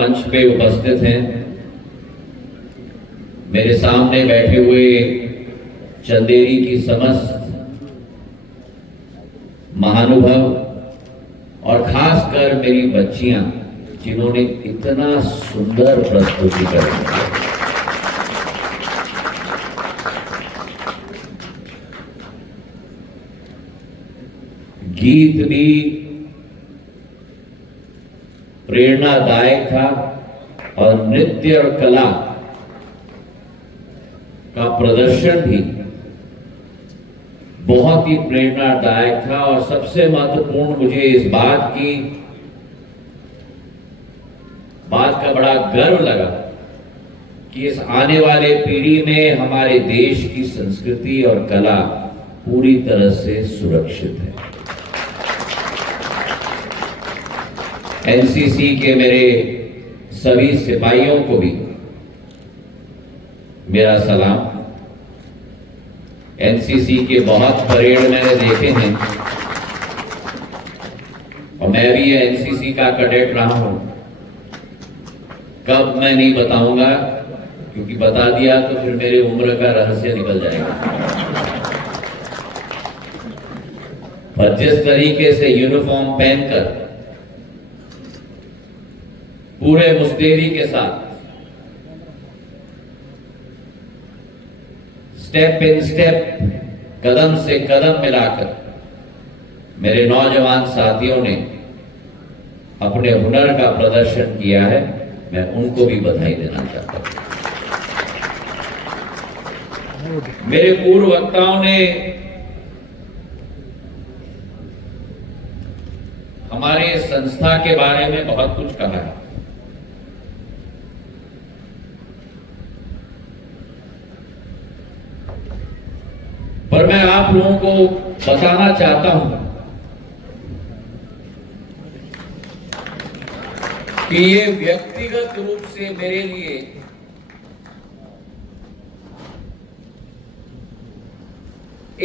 मंच पे उपस्थित हैं, मेरे सामने बैठे हुए चंदेरी की समस्त महानुभव और खासकर मेरी बच्चियां जिन्होंने इतना सुंदर प्रस्तुतिकरण किया। गीत भी प्रेरणादायक था और नृत्य और कला का प्रदर्शन भी बहुत ही प्रेरणादायक था। और सबसे महत्वपूर्ण मुझे इस बात का बड़ा गर्व लगा कि इस आने वाले पीढ़ी में हमारे देश की संस्कृति और कला पूरी तरह से सुरक्षित है। एनसीसी के मेरे सभी सिपाहियों को भी मेरा सलाम। एनसीसी के बहुत परेड मैंने देखे हैं और मैं भी एनसीसी का कैडेट रहा हूं। कब मैं नहीं बताऊंगा, क्योंकि बता दिया तो फिर मेरी उम्र का रहस्य निकल जाएगा। पर जिस तरीके से यूनिफॉर्म पहनकर पूरे मुस्तैदी के साथ स्टेप इन स्टेप कदम से कदम मिलाकर मेरे नौजवान साथियों ने अपने हुनर का प्रदर्शन किया है, मैं उनको भी बधाई देना चाहता हूं। मेरे पूर्व वक्ताओं ने हमारे संस्था के बारे में बहुत कुछ कहा है। पर मैं आप लोगों को बताना चाहता हूं कि ये व्यक्तिगत रूप से मेरे लिए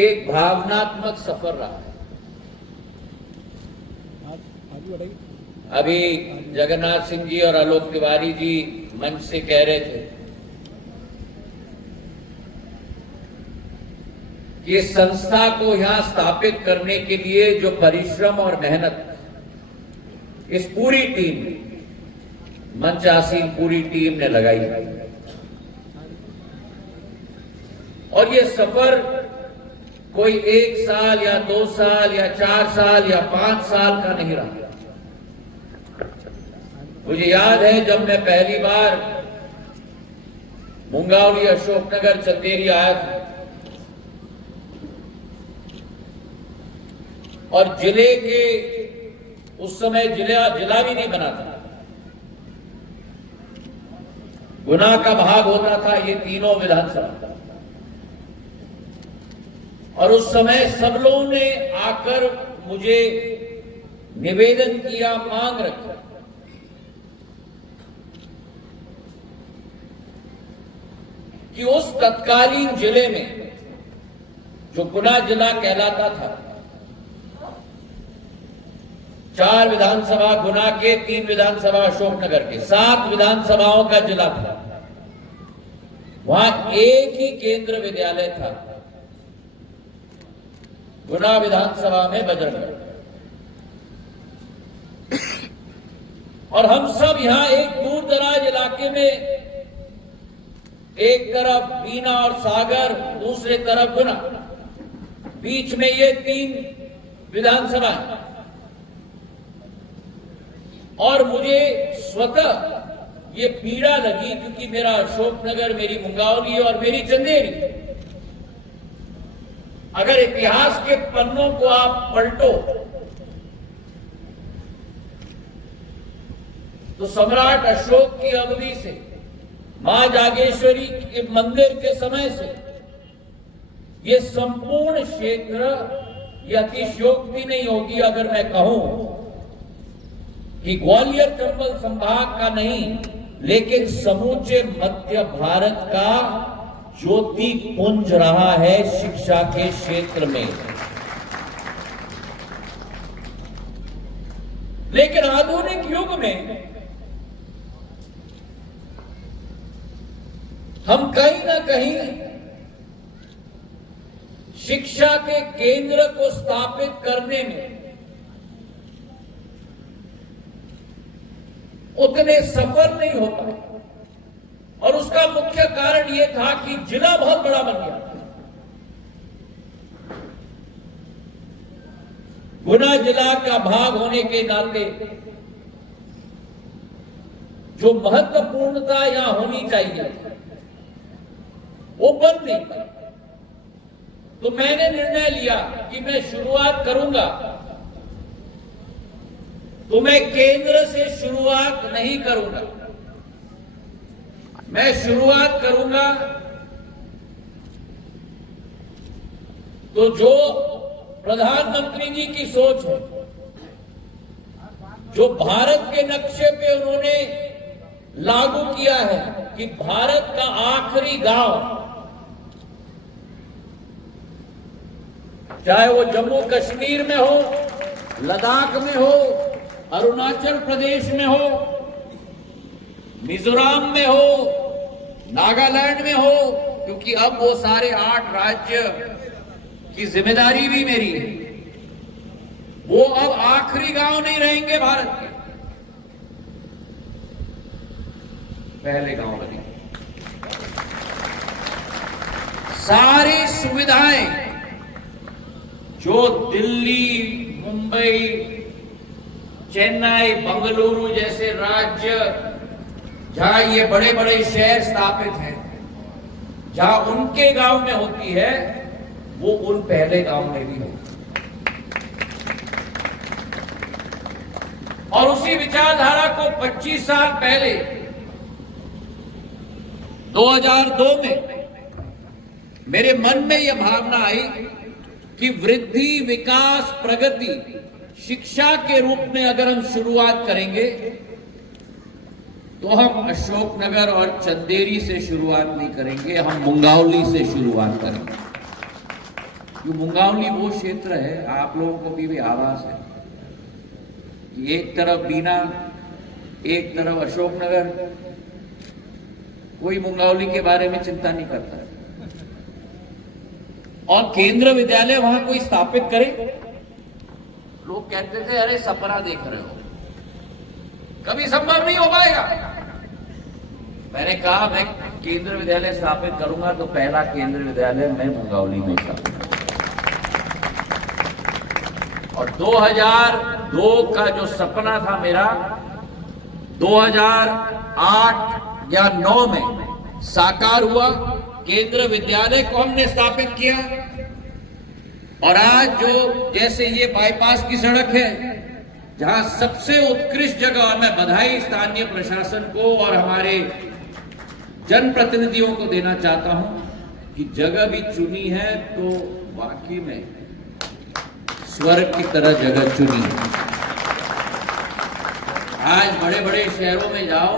एक भावनात्मक सफर रहा है। अभी जगन्नाथ सिंह जी और आलोक तिवारी जी मंच से कह रहे थे कि इस संस्था को यहां स्थापित करने के लिए जो परिश्रम और मेहनत इस पूरी टीम, मंचासीन पूरी टीम ने लगाई है, और ये सफर कोई 1 साल या 2 साल या 4 साल या 5 साल का नहीं रहा। मुझे याद है जब मैं पहली बार मुंगावली अशोकनगर चंदेरी आया था और जिले के उस समय जिला भी नहीं बना था, गुना का भाग होता था ये तीनों विधानसभा, और उस समय सब लोगों ने आकर मुझे निवेदन किया, मांग रखी कि उस तत्कालीन जिले में जो गुना जिला कहलाता था, 4 विधानसभा गुना के, 3 विधानसभा अशोकनगर के, 7 विधानसभाओं का जिला था, वहां एक ही केंद्र विद्यालय था, गुना विधानसभा में बजरंगगढ़। और हम सब यहां एक दूर दराज इलाके में, एक तरफ बीना और सागर, दूसरे तरफ गुना, बीच में ये 3 विधानसभा, और मुझे स्वतः ये पीड़ा लगी क्योंकि मेरा अशोकनगर, मेरी मुंगावली और मेरी चंदेरी, अगर इतिहास के पन्नों को आप पलटो तो सम्राट अशोक की अवधि से, मां जागेश्वरी के मंदिर के समय से ये संपूर्ण क्षेत्र, ये अतिशयोक्ति नहीं होगी अगर मैं कहूं कि ग्वालियर चंबल संभाग का नहीं, लेकिन समूचे मध्य भारत का ज्योति पुंज रहा है शिक्षा के क्षेत्र में। लेकिन आधुनिक युग में हम कहीं ना कहीं शिक्षा के केंद्र को स्थापित करने में उतने सफल नहीं हो पाए, और उसका मुख्य कारण यह था कि जिला बहुत बड़ा बन गया। गुना जिला का भाग होने के नाते जो महत्वपूर्णता यहां होनी चाहिए वो बन नहीं पाई। तो मैंने निर्णय लिया कि मैं शुरुआत करूंगा, तो मैं केंद्र से शुरुआत नहीं करूंगा, मैं शुरुआत करूंगा तो जो प्रधानमंत्री जी की सोच है, जो भारत के नक्शे पे उन्होंने लागू किया है कि भारत का आखिरी गांव, चाहे वो जम्मू कश्मीर में हो, लद्दाख में हो, अरुणाचल प्रदेश में हो, मिजोरम में हो, नागालैंड में हो, क्योंकि अब वो सारे 8 राज्य की जिम्मेदारी भी मेरी है, वो अब आखिरी गांव नहीं रहेंगे भारत के, पहले गांव बनेंगे। सारी सुविधाएं जो दिल्ली, मुंबई, चेन्नई, बंगलुरु जैसे राज्य, जहां ये बड़े बड़े शहर स्थापित हैं, जहां उनके गांव में होती है, वो उन पहले गांव में भी हो। और उसी विचारधारा को 25 साल पहले 2002 में मेरे मन में यह भावना आई कि वृद्धि, विकास, प्रगति शिक्षा के रूप में अगर हम शुरुआत करेंगे तो हम अशोकनगर और चंदेरी से शुरुआत नहीं करेंगे, हम मुंगावली से शुरुआत करेंगे। ये मुंगावली वो क्षेत्र है, आप लोगों को भी आभास है कि एक तरफ बीना, एक तरफ अशोकनगर, कोई मुंगावली के बारे में चिंता नहीं करता। और केंद्र विद्यालय वहां कोई स्थापित करे, लोग कहते थे अरे सपना देख रहे हो, कभी संभव नहीं हो पाएगा। मैंने कहा मैं केंद्र विद्यालय स्थापित करूंगा तो पहला केंद्र विद्यालय मैं मुंगावली में स्थापित करूंगा। और 2002 का जो सपना था मेरा, 2008 या 9 में साकार हुआ। केंद्र विद्यालय को हमने स्थापित किया, और आज जो जैसे ये बाईपास की सड़क है, जहां सबसे उत्कृष्ट जगह, मैं बधाई स्थानीय प्रशासन को और हमारे जनप्रतिनिधियों को देना चाहता हूं कि जगह भी चुनी है तो वाकई में स्वर्ग की तरह जगह चुनी है। आज बड़े बड़े शहरों में जाओ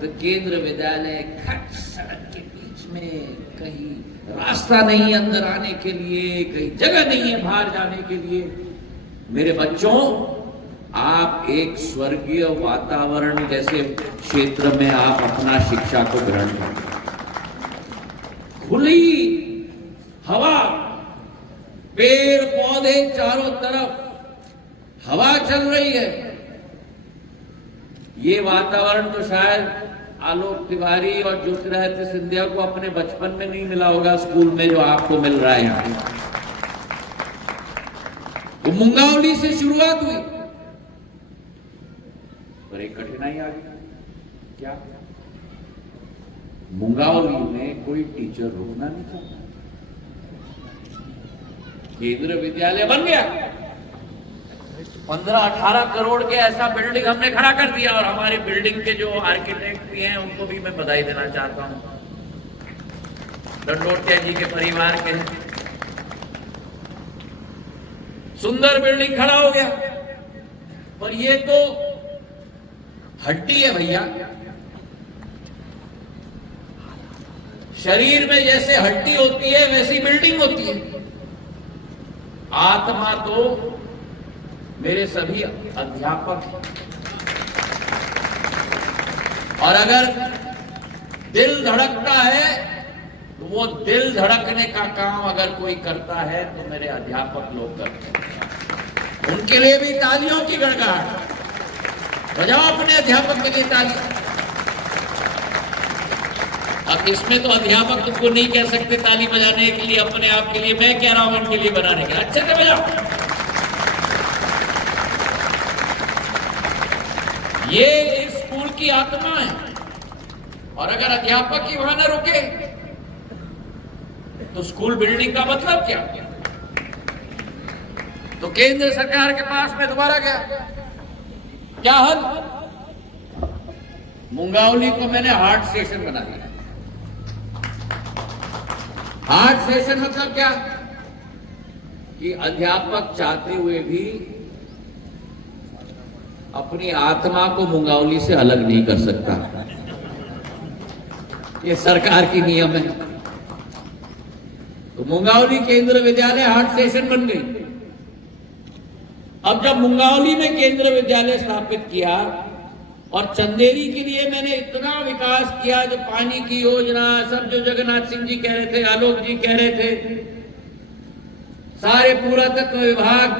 तो केंद्र विद्यालय खट सड़क के बीच में, कहीं रास्ता नहीं अंदर आने के लिए, कहीं जगह नहीं है बाहर जाने के लिए। मेरे बच्चों, आप एक स्वर्गीय वातावरण जैसे क्षेत्र में आप अपना शिक्षा को ग्रहण करें। खुली हवा, पेड़ पौधे चारों तरफ, हवा चल रही है। ये वातावरण तो शायद आलोक तिवारी और ज्योतिरादित्य सिंधिया को अपने बचपन में नहीं मिला होगा स्कूल में, जो आपको मिल रहा है यहां। तो मुंगावली से शुरुआत हुई, पर एक कठिनाई आ गई। क्या? मुंगावली में कोई टीचर रुकना नहीं चाहता। केंद्र विद्यालय बन गया, 15-18 करोड़ के ऐसा बिल्डिंग हमने खड़ा कर दिया। और हमारे बिल्डिंग के जो आर्किटेक्ट भी हैं उनको भी मैं बधाई देना चाहता हूं, दंडोतिया जी के परिवार के। सुंदर बिल्डिंग खड़ा हो गया, पर ये तो हड्डी है भैया। शरीर में जैसे हड्डी होती है वैसी बिल्डिंग होती है। आत्मा तो मेरे सभी अध्यापक हैं। और अगर दिल धड़कता है वो दिल धड़कने का काम अगर कोई करता है तो मेरे अध्यापक लोग करते हैं। उनके लिए भी तालियों की गड़गड़ाहट बजाओ, अपने अध्यापक के लिए ताली। अब इसमें तो अध्यापक तुमको नहीं कह सकते ताली बजाने के लिए, अपने आप के लिए मैं कह रहा हूं इनके लिए बनाने के लिए। अच्छे से बजाओ। ये इस स्कूल की आत्मा है, और अगर अध्यापक ही वहां न रुके तो स्कूल बिल्डिंग का मतलब क्या? तो केंद्र सरकार के पास में दोबारा गया, क्या हल? मुंगावली को मैंने हार्ट स्टेशन बना दिया। हार्ट स्टेशन मतलब क्या? कि अध्यापक चाहते हुए भी अपनी आत्मा को मुंगावली से अलग नहीं कर सकता। ये सरकार की नियम है। तो मुंगावली केंद्र विद्यालय हार्ट स्टेशन बन गई। अब जब मुंगावली में केंद्र विद्यालय स्थापित किया और चंदेरी के लिए मैंने इतना विकास किया, जो पानी की योजना सब जो जगन्नाथ सिंह जी कह रहे थे, आलोक जी कह रहे थे, सारे पुरातत्व विभाग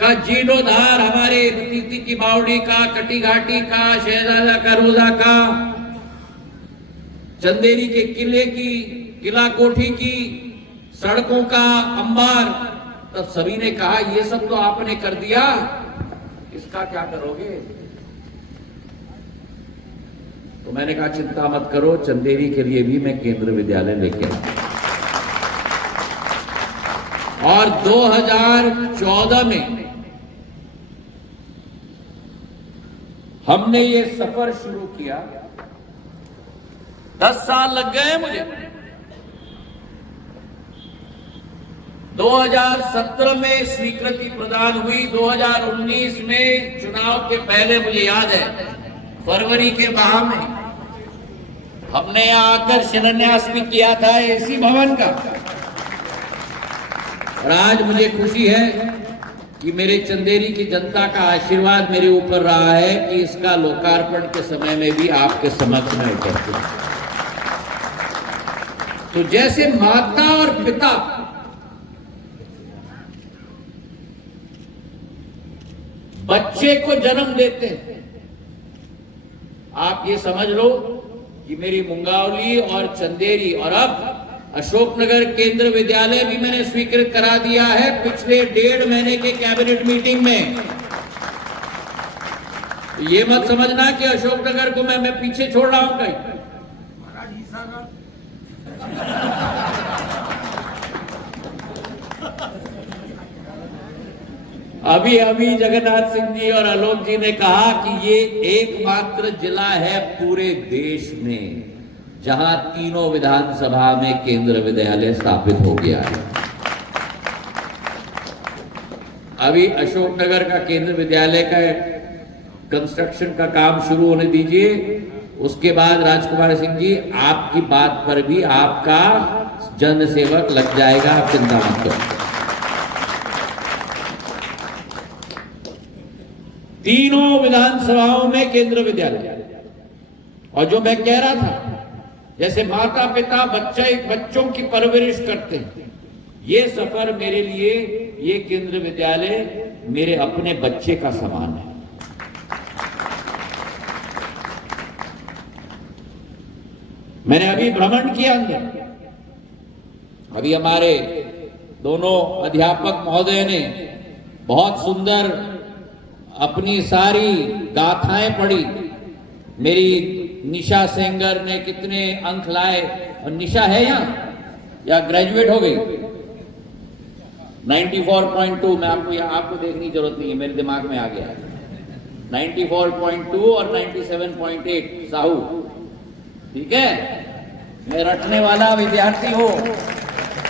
का जीर्णोद्धार, हमारे तीर्थी की बावड़ी का, कटी घाटी का, शहजादा का रोजा का, चंदेरी के किले की, किला कोठी की, सड़कों का अंबार, तब सभी ने कहा ये सब तो आपने कर दिया, इसका क्या करोगे? तो मैंने कहा चिंता मत करो, चंदेरी के लिए भी मैं केंद्र विद्यालय लेके आऊंगा। और 2014 में हमने ये सफर शुरू किया। 10 साल लग गए मुझे। 2017 में स्वीकृति प्रदान हुई। 2019 में चुनाव के पहले, मुझे याद है, फरवरी के माह में हमने यहां आकर शिलान्यास भी किया था एसी भवन का। और आज मुझे खुशी है कि मेरे चंदेरी की जनता का आशीर्वाद मेरे ऊपर रहा है कि इसका लोकार्पण के समय में भी आपके समक्ष में उपस्थित हूं। तो जैसे माता और पिता बच्चे को जन्म देते हैं, आप ये समझ लो कि मेरी मुंगावली और चंदेरी और अब अशोकनगर केंद्र विद्यालय भी मैंने स्वीकृत करा दिया है पिछले 1.5 महीने के कैबिनेट मीटिंग में। ये मत समझना कि अशोकनगर को मैं पीछे छोड़ रहा हूं कहीं। अभी अभी जगन्नाथ सिंह जी और आलोक जी ने कहा कि ये एकमात्र जिला है पूरे देश में जहां तीनों विधानसभा में केंद्र विद्यालय स्थापित हो गया है। अभी अशोकनगर का केंद्र विद्यालय का कंस्ट्रक्शन का काम शुरू होने दीजिए, उसके बाद राजकुमार सिंह जी आपकी बात पर भी आपका जनसेवक लग जाएगा, आप चिंता मत करो। तीनों विधानसभाओं में केंद्र विद्यालय। और जो मैं कह रहा था, जैसे माता पिता बच्चों की परवरिश करते हैं, ये सफर मेरे लिए, ये केंद्र विद्यालय मेरे अपने बच्चे का समान है। मैंने अभी भ्रमण किया अंदर। अभी हमारे दोनों अध्यापक महोदय ने बहुत सुंदर अपनी सारी गाथाएं पढ़ी। मेरी निशा सेंगर ने कितने अंक लाए, और निशा है यहाँ या ग्रेजुएट हो गई? 94.2। मैं आपको देखने की जरूरत नहीं है, मेरे दिमाग में आ गया। 94.2 और 97.8 साहू, ठीक है। मैं रटने वाला विद्यार्थी हूँ।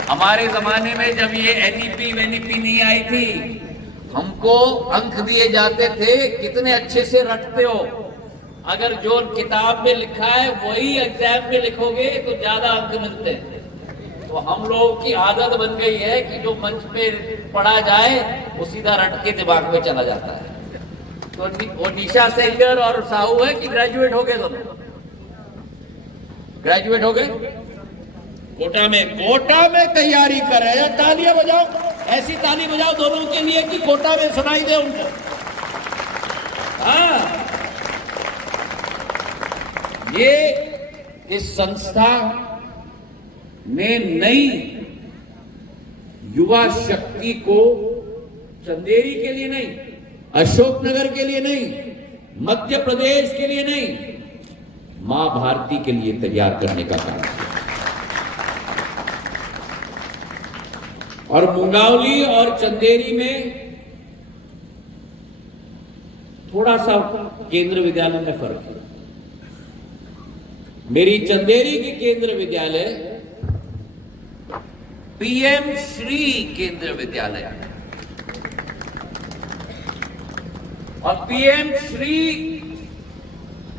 हमारे जमाने में जब ये एनईपी वेनीपी नहीं आई थी, हमको अंक दिए जाते थे, कितने अच्छे से रटते हो। अगर जो किताब में लिखा है वही एग्जाम में लिखोगे तो ज्यादा अंक मिलते हैं। तो हम लोगों की आदत बन गई है कि जो मंच पे पढ़ा जाए वो सीधा रट के दिमाग में चला जाता है। तो वो निशा सेंगर और साहू है कि ग्रेजुएट हो गए दोनों। ग्रेजुएट हो गए, कोटा में तैयारी कर रहे हैं। तालियां बजाओ, ऐसी ताली बजाओ दोनों के लिए कि कोटा में सुनाई दे उनको। हाँ, ये इस संस्था ने नई युवा शक्ति को चंदेरी के लिए नहीं, अशोकनगर के लिए नहीं, मध्य प्रदेश के लिए नहीं, मां भारती के लिए तैयार करने का काम किया। और मुंगावली और चंदेरी में थोड़ा सा केंद्र विद्यालय में फर्क है। मेरी चंदेरी की केंद्र विद्यालय पीएम श्री केंद्र विद्यालय है। और पीएम श्री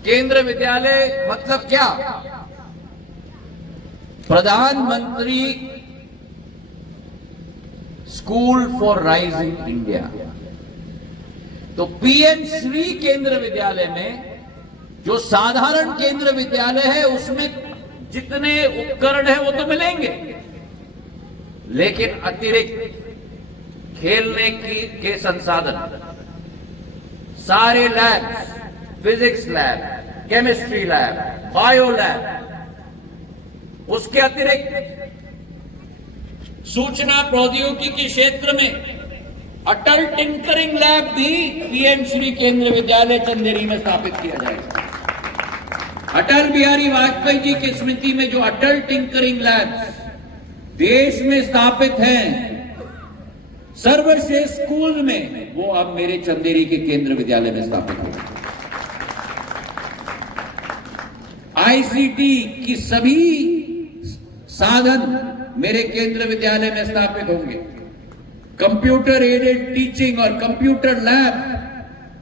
केंद्र विद्यालय मतलब क्या? प्रधानमंत्री स्कूल फॉर राइजिंग इंडिया। तो पीएम श्री केंद्र विद्यालय में जो साधारण केंद्र विद्यालय है उसमें जितने उपकरण है वो तो मिलेंगे, लेकिन अतिरिक्त खेलने के संसाधन, सारे lab, physics lab, chemistry lab, bio lab, उसके अतिरिक्त सूचना प्रौद्योगिकी क्षेत्र में अटल टिंकरिंग लैब भी पीएम श्री केंद्र विद्यालय चंदेरी में स्थापित किया जाएगा। अटल बिहारी वाजपेयी जी की स्मृति में जो अटल टिंकरिंग लैब देश में स्थापित हैं, सर्वश्रेष्ठ स्कूल में, वो अब मेरे चंदेरी के केंद्र विद्यालय में स्थापित होंगे। आईसीटी की सभी साधन मेरे केंद्र विद्यालय में स्थापित होंगे। कंप्यूटर एडेड टीचिंग और कंप्यूटर लैब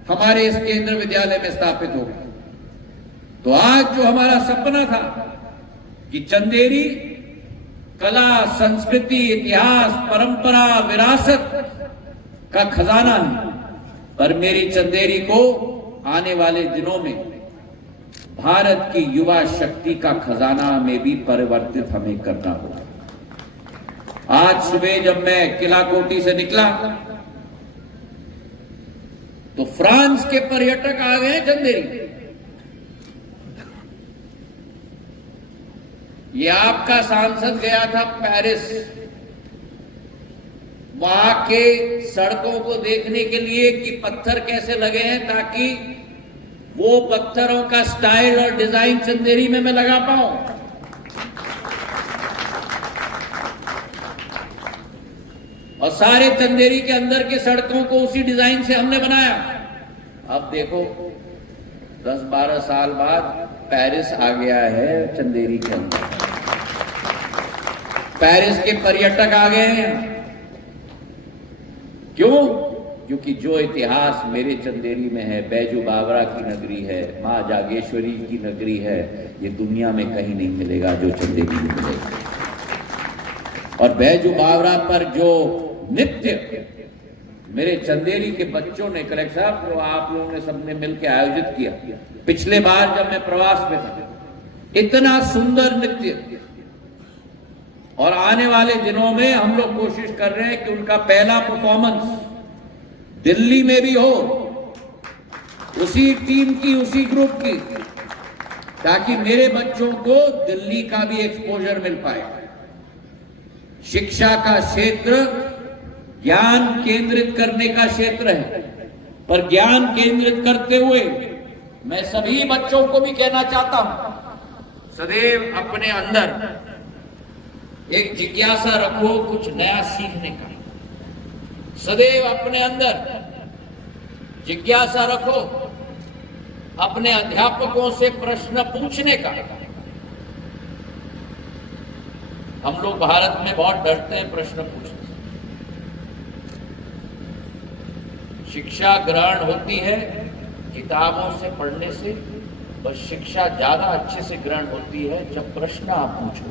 हमारे इस केंद्र विद्यालय में स्थापित होगा। तो आज जो हमारा सपना था कि चंदेरी कला, संस्कृति, इतिहास, परंपरा, विरासत का खजाना है, पर मेरी चंदेरी को आने वाले दिनों में भारत की युवा शक्ति का खजाना में भी परिवर्तित हमें करना होगा। आज सुबह जब मैं किला कोटी से निकला तो फ्रांस के पर्यटक आ गए चंदेरी। ये आपका सांसद गया था पेरिस, वहां के सड़कों को देखने के लिए कि पत्थर कैसे लगे हैं, ताकि वो पत्थरों का स्टाइल और डिजाइन चंदेरी में मैं लगा पाऊं। और सारे चंदेरी के अंदर के सड़कों को उसी डिजाइन से हमने बनाया। अब देखो 10-12 साल बाद पेरिस आ गया है चंदेरी के अंदर। पेरिस के पर्यटक आ गए हैं। क्यों? क्योंकि जो इतिहास मेरे चंदेरी में है, बैजू बावरा की नगरी है, मां जागेश्वरी की नगरी है, ये दुनिया में कहीं नहीं मिलेगा जो चंदेरी में मिलेगा। और बैजू बावरा पर जो नृत्य मेरे चंदेरी के बच्चों ने, कलेक्टर साहब, जो आप लोगों ने सबने मिलकर आयोजित किया पिछले बार जब मैं प्रवास में था, इतना सुंदर नृत्य। और आने वाले दिनों में हम लोग कोशिश कर रहे हैं कि उनका पहला परफॉर्मेंस दिल्ली में भी हो, उसी टीम की, उसी ग्रुप की, ताकि मेरे बच्चों को दिल्ली का भी एक्सपोजर मिल पाए। शिक्षा का क्षेत्र ज्ञान केंद्रित करने का क्षेत्र है, पर ज्ञान केंद्रित करते हुए मैं सभी बच्चों को भी कहना चाहता हूं, सदैव अपने अंदर एक जिज्ञासा रखो कुछ नया सीखने का। सदैव अपने अंदर जिज्ञासा रखो, अपने अध्यापकों से प्रश्न पूछने का। हम लोग भारत में बहुत डरते हैं प्रश्न पूछने से। शिक्षा ग्रहण होती है किताबों से पढ़ने से, बस शिक्षा ज्यादा अच्छे से ग्रहण होती है जब प्रश्न आप पूछो।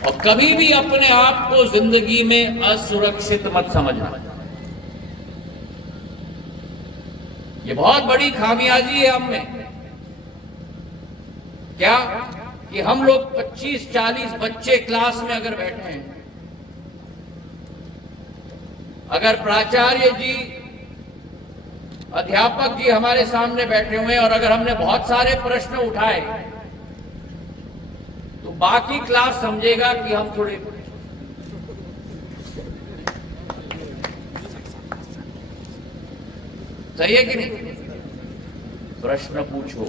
और कभी भी अपने आप को जिंदगी में असुरक्षित मत समझना। ये बहुत बड़ी खामियाजी है हम में। क्या कि हम लोग 25-40 बच्चे क्लास में अगर बैठे हैं, अगर प्राचार्य जी, अध्यापक जी हमारे सामने बैठे हुए हैं और अगर हमने बहुत सारे प्रश्न उठाए तो बाकी क्लास समझेगा कि हम थोड़े सही है कि नहीं। प्रश्न पूछो,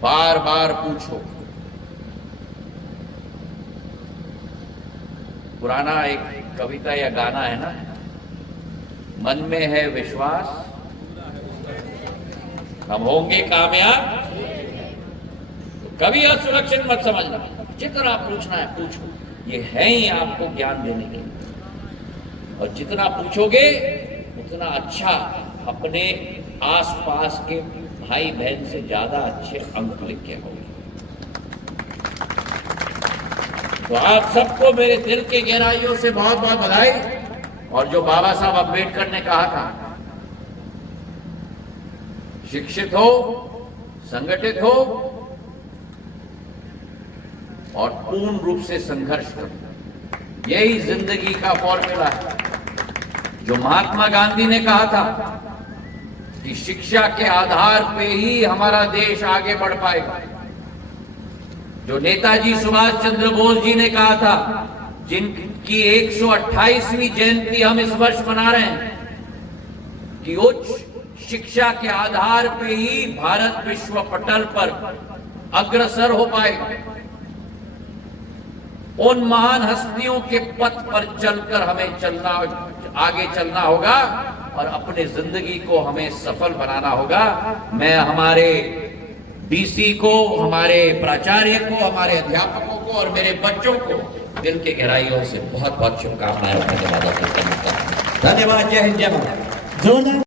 बार बार पूछो। पुराना एक कविता या गाना है ना, मन में है विश्वास हम होंगे कामयाब। तो कभी असुरक्षित मत समझना, जितना पूछना है पूछो, ये है ही आपको ज्ञान देने के। और जितना पूछोगे उतना अच्छा, अपने आसपास के भाई बहन से ज्यादा अच्छे अंक लिख के होंगे। तो आप सबको मेरे दिल के गहराइयों से बहुत बहुत बधाई। और जो बाबा साहब अम्बेडकर ने कहा था, शिक्षित हो, संगठित हो और पूर्ण रूप से संघर्ष करो, यही जिंदगी का फॉर्मूला है। जो महात्मा गांधी ने कहा था कि शिक्षा के आधार पे ही हमारा देश आगे बढ़ पाएगा, जो नेताजी सुभाष चंद्र बोस जी ने कहा था, जिनकी 128वीं जयंती हम इस वर्ष मना रहे हैं, कि उच्च शिक्षा के आधार पे ही भारत विश्व पटल पर अग्रसर हो पाएगा। उन महान हस्तियों के पथ पर चलकर हमें आगे चलना होगा और अपने जिंदगी को हमें सफल बनाना होगा। मैं हमारे डीसी को, हमारे प्राचार्य को, हमारे अध्यापकों को और मेरे बच्चों को दिल के गहराइयों से बहुत बहुत शुभकामनाएं और धन्यवाद। धन्यवाद। जय हिंद, जय भारत।